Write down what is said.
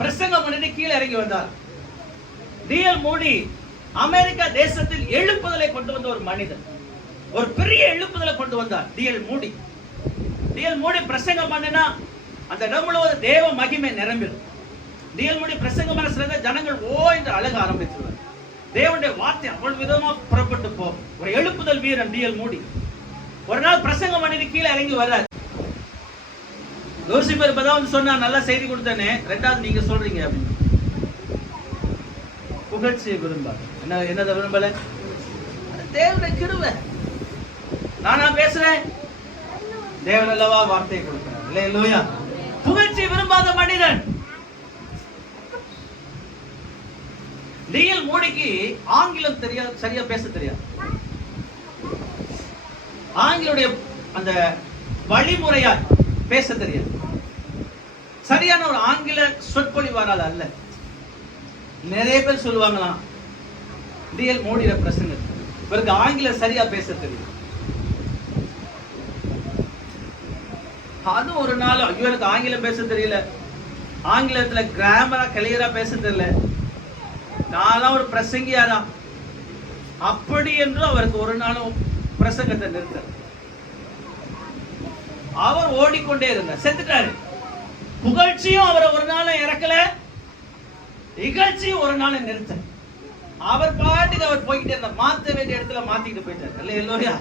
பிரசங்கம் பண்ணிட்டு கீழே இறங்கி வந்தார். டிஎல் மூடி அமெரிக்கா தேசத்தில் எழுப்புதலை கொண்டு வந்த ஒரு மனிதன், ஒரு பெரிய எழுப்புதலை கொண்டு வந்தார் டிஎல் மூடி. டிஎல் மூடி பிரசங்கம் பண்ணினா அந்த இடம் முழுவதும் தேவ மகிமை நிரம்பிடும். டிஎல் மூடி பிரசங்கம் பண்ண சில ஜனங்கள் ஓ என்று அழக ஆரம்பித்துள்ளார். தேவனுடைய வார்த்தை அவ்வளவு விதமா புறப்பட்டு போகும். ஒரு எழுப்புதல் வீரன் டிஎல் மூடி. ஒரு நாள் பிரசங்கம் பண்ணிட்டு கீழே இறங்கி வர்றாரு. லூசிபர் இப்பதான் சொன்னா நல்லா செய்தி கொடுத்தேனே, ரெண்டாவது நீங்க சொல்றீங்க அப்படின்னு. புகழ்ச்சியை விரும்பார். என்னதை விரும்பல? தேவனுடைய கிருபை. நானா பேசுறேன், தேவன் அல்லவா வார்த்தையை கொடுக்கிறார். இல்லையா? புகழ்ச்சி விரும்பாத மனிதன். டிஎல் மூடிக்கு ஆங்கிலம் தெரியாது, சரியா பேச தெரியாது. ஆங்கிலுடைய அந்த வழிமுறையா பேச தெரியாது. சரியான ஒரு ஆங்கில சொற்பொழிவாரால் அல்ல. நிறைய பேர் சொல்லுவாங்களாம், டிஎல் மூடியோட பிரசங்க இவருக்கு ஆங்கிலம் சரியா பேச தெரியும். அது ஒரு நாள் ஐயோ எனக்கு ஆங்கிலம் பேச தெரியல, ஆங்கிலத்துல கிராமரா கிளியரா பேச தெரியல, நான் ஒரு பிரசங்கியாரா அப்படி என்று அவருக்கு ஒரு நாளும் பிரசங்கத்தை நிறுத்த. அவர் ஓடிக்கொண்டே இருந்தார், செத்துட்டாரு. புகழ்ச்சியும் அவரை ஒரு நாளும் இறக்கல, இகழ்ச்சியும் ஒரு நாளும் நிறுத்த. அவர் பாட்டுக்கு அவர் போய்கிட்டே இருந்தார். மாத்த வேண்டிய இடத்துல மாத்திட்டு போயிட்டார். இல்லையா?